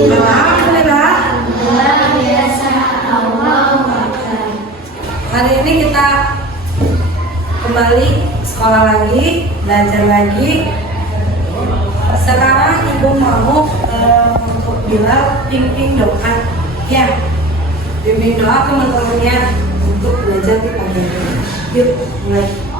Alhamdulillah. Luar biasa. Allahu Akbar. Hari ini kita kembali sekolah lagi, belajar lagi. Sekarang ibu mau untuk Bilal pimpin doa, ya, pimpin doa teman-temannya untuk belajar di pagi ini. Yuk mulai.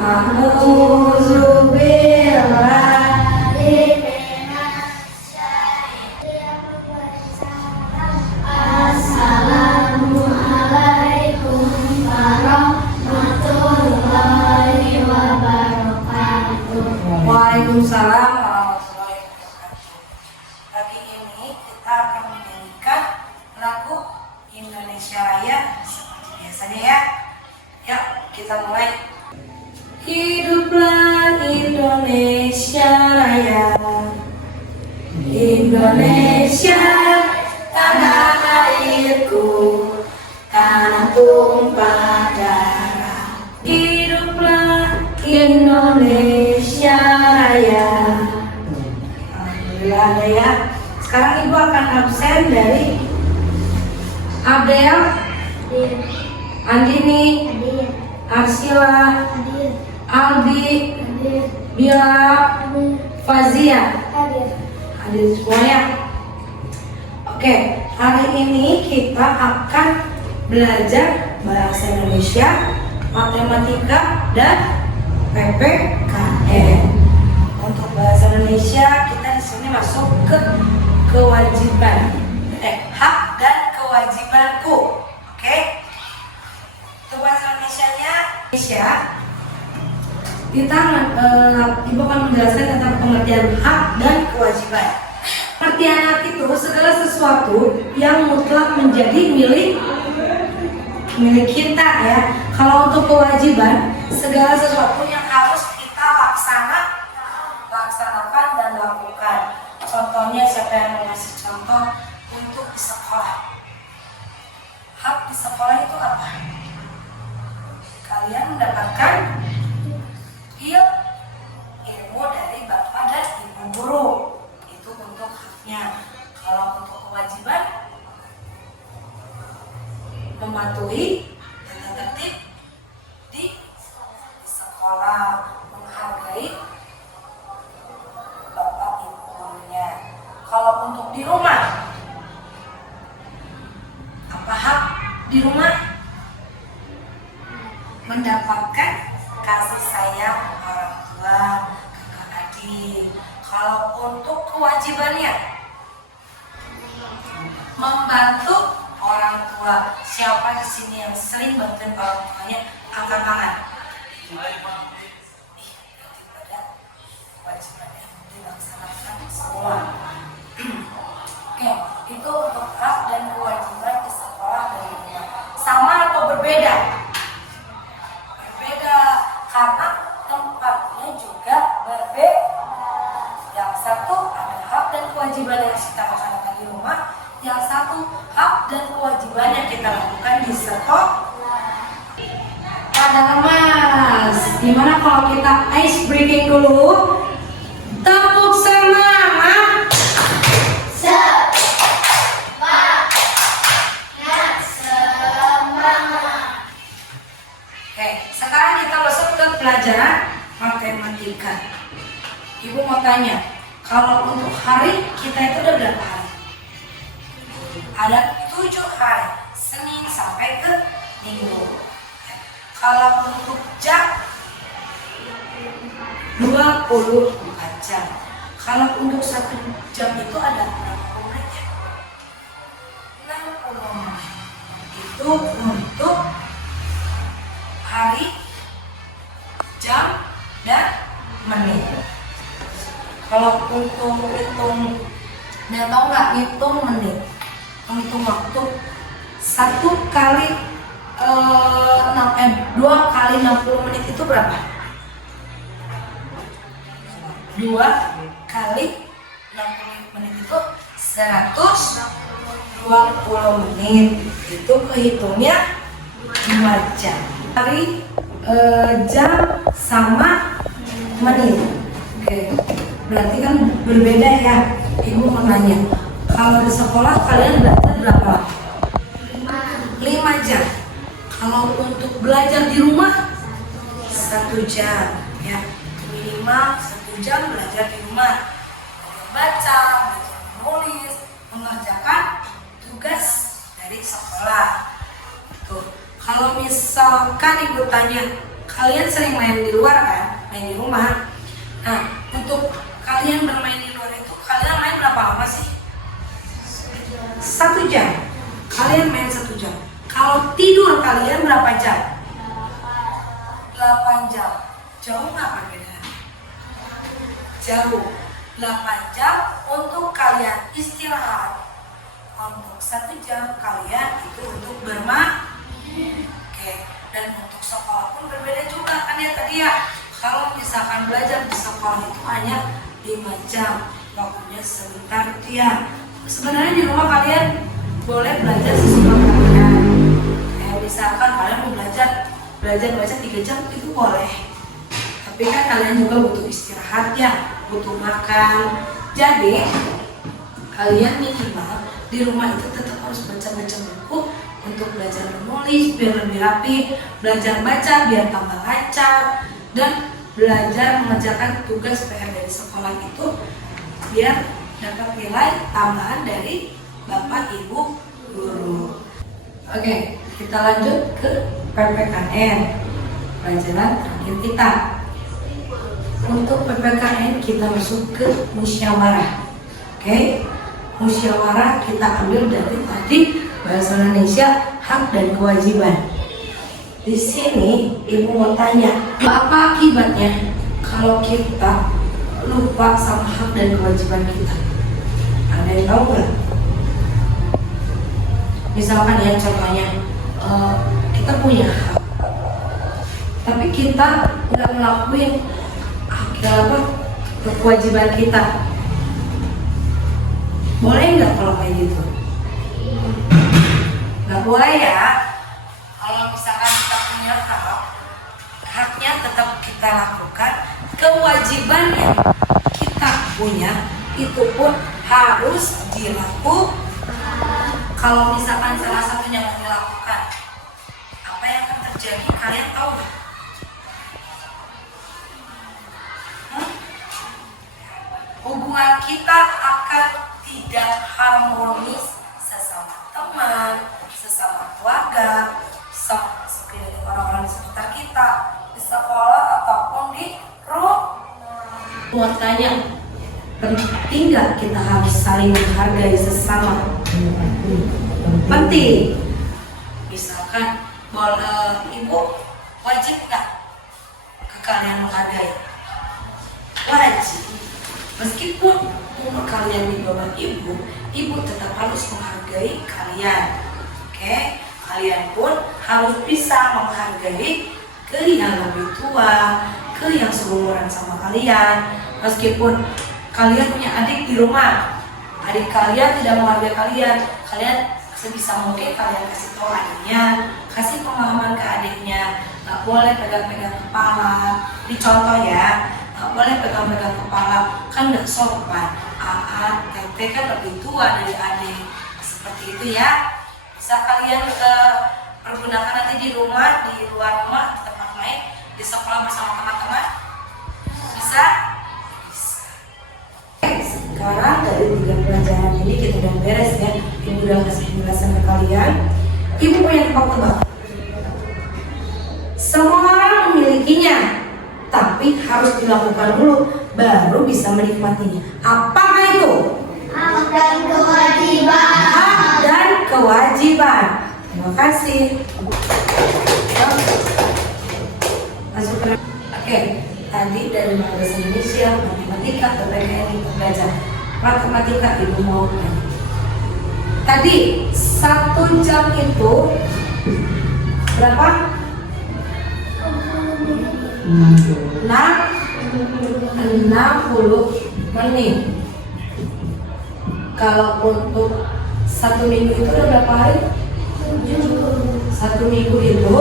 A'udzu billahi Assalamualaikum warahmatullahi wabarakatuh. Waalaikumsalam warahmatullahi wabarakatuh. Pagi ini kita akan menyanyikan lagu Indonesia Raya seperti biasanya ya. Yuk kita mulai. Hiduplah Indonesia Raya, Indonesia tanah airku, tanah tumpah darah. Hiduplah Indonesia Raya. Alhamdulillah ya. Sekarang ibu akan absen dari Abdel, Andini, Arsila, Aldi, Bila, Fazia, hadir semuanya. Oke, hari ini kita akan belajar bahasa Indonesia, matematika, dan PPKN. Untuk bahasa Indonesia kita di sini masuk ke kewajiban, hak dan kewajibanku. Oke, untuk bahasa Indonesianya, kita ibu akan menjelaskan tentang pengertian hak dan kewajiban. Pengertian hak itu segala sesuatu yang mutlak menjadi milik kita ya. Kalau untuk kewajiban, segala sesuatu yang harus kita laksanakan dan lakukan. Contohnya siapa yang mau ngasih contoh untuk di sekolah? Hak di sekolah itu apa? Kalian mendapatkan ilmu dari bapak dan ibu guru, itu bentuk haknya. Kalau untuk kewajiban, mematuhi tata tertib di sekolah, menghargai bapak ibu gurunya. Kalau untuk di rumah, apa hak di rumah? Mendapatkan kasih sayang orang tua, kakak adik. Kalau untuk kewajibannya, membantu orang tua. Siapa di sini yang sering bantuin orang tuanya? Angkat tangan. Kewajibannya dilaksanakan semua. Oke, itu untuk hak dan kewajiban di sekolah dan di rumah. Sama atau berbeda? Karena tempatnya juga berbeda. Yang satu ada hak dan kewajiban yang kita laksanakan di rumah, yang satu hak dan kewajiban yang kita lakukan di sekolah. Pada Mas, gimana kalau kita ice breaking dulu? Tepuk semangat. Sekarang kita masuk ke pelajaran matematika. Ibu mau tanya, kalau untuk hari kita itu ada berapa hari? Ada 7 hari, Senin sampai ke Minggu. Kalau untuk jam, 24 jam. Kalau untuk 1 jam itu ada 60 menit. 60 menit itu untuk hari, jam, dan menit. Kalau untuk hitung, tahu nggak hitung menit, hitung waktu, 2 kali 60 menit itu berapa? 2 kali 60 menit itu 120 menit. Itu kehitungnya 2 jam. Hari, jam sama menit. Oke, berarti kan berbeda ya. Ibu mau nanya, kalau di sekolah kalian belajar berapa lama? 5 jam. Kalau untuk belajar di rumah 1 jam ya, minimal 1 jam belajar di rumah, belajar baca, belajar menulis, mengerjakan tugas dari sekolah. Tuh, kalau misalkan ibu tanya, kalian sering main di luar kan, main di rumah. Nah, untuk kalian bermain di luar itu, kalian main berapa lama sih? 1 jam. Kalian main 1 jam. Kalau tidur kalian berapa jam? 8 jam. Jauh nggak perbedaan? Jauh. 8 jam untuk kalian istirahat. Untuk 1 jam kalian itu untuk bermain. Oke. Dan untuk sekolah pun berbeda juga kan ya tadi ya. Kalau misalkan belajar di sekolah itu hanya 5 jam, waktunya sebentar ya. Sebenarnya di rumah kalian boleh belajar sesuka kalian. Kayak misalkan kalian mau belajar baca 3 jam itu boleh. Tapi kan kalian juga butuh istirahat ya, butuh makan. Jadi kalian minimal di rumah itu tetap harus baca-baca buku untuk belajar menulis biar lebih rapi, belajar baca biar tambah lancar, dan belajar mengerjakan tugas PR dari sekolah itu biar dapat nilai tambahan dari Bapak Ibu guru. Oke, kita lanjut ke PPKN, pelajaran terakhir kita. Untuk PPKN kita masuk ke musyawarah. Oke, musyawarah kita ambil dari tadi bahasa Indonesia hak dan kewajiban. Di sini ibu mau tanya, apa akibatnya kalau kita lupa sama hak dan kewajiban kita? Ada yang tahu nggak? Misalkan ya contohnya, kita punya hak, tapi kita nggak ngelakuin kewajiban kita. Boleh nggak kalau kayak gitu? Nggak boleh ya. Kalau misalkan kita punya hak, haknya tetap kita lakukan, kewajiban yang kita punya itu pun harus dilakukan. Kalau misalkan salah satunya nggak dilakukan, apa yang akan terjadi? Kalian tahu nggak? Hubungan kita akan tidak harmonis sesama teman, sesama keluarga, seperti orang-orang di sekitar kita, di sekolah ataupun di rumah. Mau tanya, penting nggak kita harus saling menghargai sesama? Penting. Misalkan, ibu wajib nggak ke kalian menghargai? Wajib. Meskipun umur kalian di bawah ibu, ibu tetap harus menghargai kalian. Oke, kalian pun harus bisa menghargai ke yang lebih tua, ke yang seumuran sama kalian. Meskipun kalian punya adik di rumah, adik kalian tidak menghargai kalian, kalian sebisa mungkin kalian kasih tahu adiknya, kasih pemahaman ke adiknya. Gak boleh pegang-pegang kepala. Dicontoh ya, gak boleh pegang-pegang kepala, kan gak sopan. Tete kan lebih tua dari adik. Seperti itu ya. Bisa kalian pergunakan nanti di rumah, di luar rumah, di tempat main, di sekolah bersama teman-teman. Bisa? Bisa. Sekarang dari 3 pelajaran ini kita udah beres ya. Ibu udah kasih penjelasan ke kalian. Ibu punya tebak-tebak. Semua orang memilikinya, tapi harus dilakukan dulu baru bisa menikmatinya. Apakah itu? Hak dan kewajiban. Hak dan kewajiban. Terima kasih. Masuk ke. Oke, tadi dari bahasa Indonesia, matematika, PPKN kita belajar. Matematika ibu mau tanya. Tadi 1 jam itu berapa? 60 menit. Kalau untuk 1 minggu itu ada berapa hari? 1 minggu itu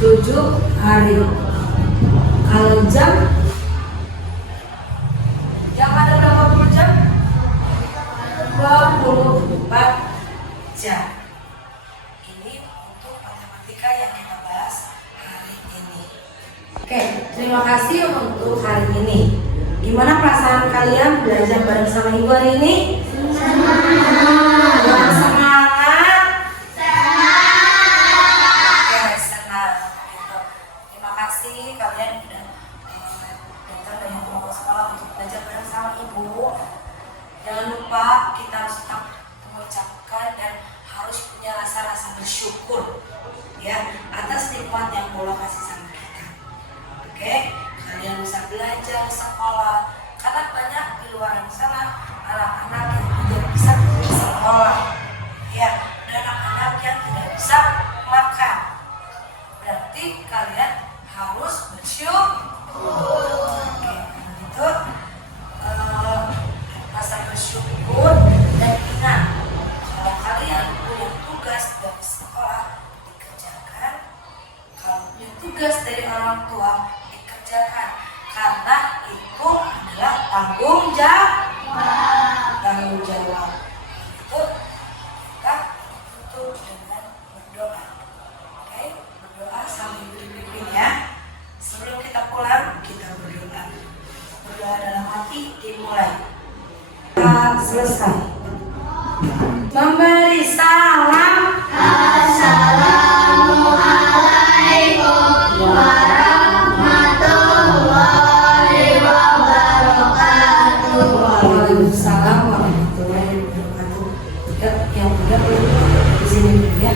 7 hari. Kalau jam yang ada berapa puluh jam? 24 jam. Ini untuk matematika yang kita bahas hari ini. Oke, terima kasih untuk hari ini. Gimana perasaan kalian belajar bareng sama Ibu hari ini? Semangat. Semangat. Oke, senang. Gitu. Terima kasih kalian udah datang dari rumah ke sekolah untuk belajar bareng sama Ibu. Jangan lupa kita harus tetap mengucapkan dan harus punya rasa-rasa bersyukur ya atas nikmat yang Allah kasih sama kita. Oke, kalian bisa belajar sekolah karena banyak di luar sana anak-anak yang tidak bisa sekolah ya, dan anak-anak yang tidak bisa makan. Berarti kalian harus bersyukur. Oke, gitu. Rasa bersyukur dan ingat kalau kalian punya tugas dari sekolah dikerjakan, kalau punya tugas dari orang tua dikerjakan karena itu adalah tanggung jawab. Itu kita tutup dengan berdoa. Oke, berdoa sambil berpikir ya. Sebelum kita pulang kita berdoa. Berdoa dalam hati dimulai. Selesai. Memberi salam. Assalamualaikum warahmatullahi wabarakatuh. Waalaikumsalam warahmatullahi wabarakatuh. Yang udah di sini ya.